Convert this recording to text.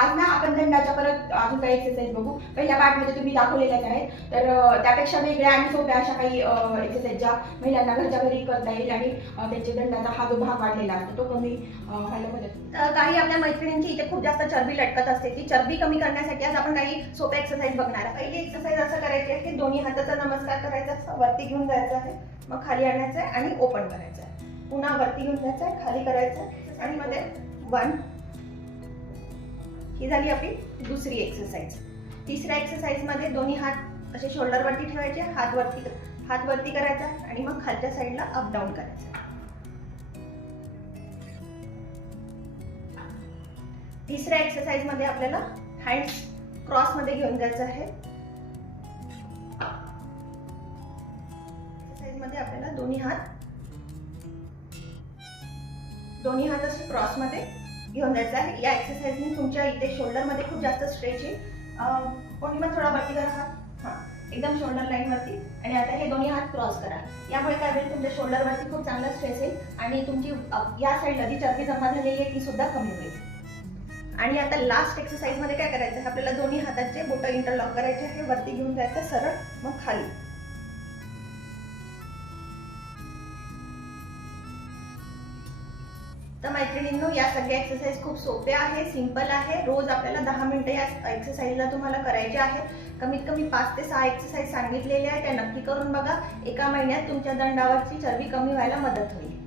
आज ना आपण दंडाच्या परत अजून काही एक्सरसाइज बघू. पहिल्या पार्टमध्ये तुम्ही दाखवलेल्याच आहेत, तर त्यापेक्षा वेगळ्या आणि सोप्या अशा काही एक्सरसाइज ज्या महिलांना घरच्या घरी करता येईल आणि त्यांच्या दंडाचा हा जो भाग वाढलेला असतो तो कमी व्हायला मदत. काही आपल्या मैत्रिणींची इथे खूप जास्त चरबी लटकत असते, ती चरबी कमी करण्यासाठी आज आपण काही सोप्या एक्सरसाइज बघणार आहोत. पहिली एक्सरसाइज असं करायची आहे की दोन्ही हाताचा नमस्कार करायचा, वरती घेऊन जायचं आहे, मग खाली आणायचं आहे आणि ओपन करायचं आहे. पुन्हा वरती घेऊन जायचं आहे, खाली करायचं आहे आणि मध्ये 1. ही झाली आपली दुसरी एक्सरसाइज. तिसऱ्या एक्सरसाइज मध्ये दोन्ही हात असे शोल्डर वरती ठेवायचे, हात वरती करायचा आणि मग खालच्या साईडला अप डाऊन करायचं. तिसऱ्या एक्सरसाइज मध्ये आपल्याला हँड्स क्रॉस मध्ये घेऊन जायचं आहे. एक्सरसाइज मध्ये आपल्याला दोन्ही हात असे क्रॉस मध्ये घेऊन जायचं आहे. या एक्सरसाइजने तुमच्या इथे शोल्डर मध्ये खूप जास्त स्ट्रेच येईल. कोणी पण थोडा वरती करा हात, एकदम शोल्डर लाईन वरती. आणि आता हे दोन्ही हात क्रॉस करा. यामुळे काय होईल, तुमच्या शोल्डर वरती खूप चांगला स्ट्रेस येईल आणि तुमची या साईडला जी चरबी जमा झालेली आहे ती सुद्धा कमी होईल. आणि आता लास्ट एक्सरसाइज मध्ये काय करायचं आहे, आपल्याला दोन्ही हाताचे बोटं इंटरलॉक करायचे आहे, वरती घेऊन जायचं सरळ, मग खाली. तर मैत्रिणींनो, या सगळ्या एक्सरसाइज खूप सोप्या आहे, सिंपल आहे. रोज आपल्याला 10 मिनिटं या एक्सरसाइजला तुम्हाला करायचे आहे. कमीत कमी 5 ते 6 एक्सरसाइज सांगितलेल्या आहेत, त्या नक्की करून बघा. एका महिन्यात तुमच्या दंडावरची चरबी कमी व्हायला मदत होईल.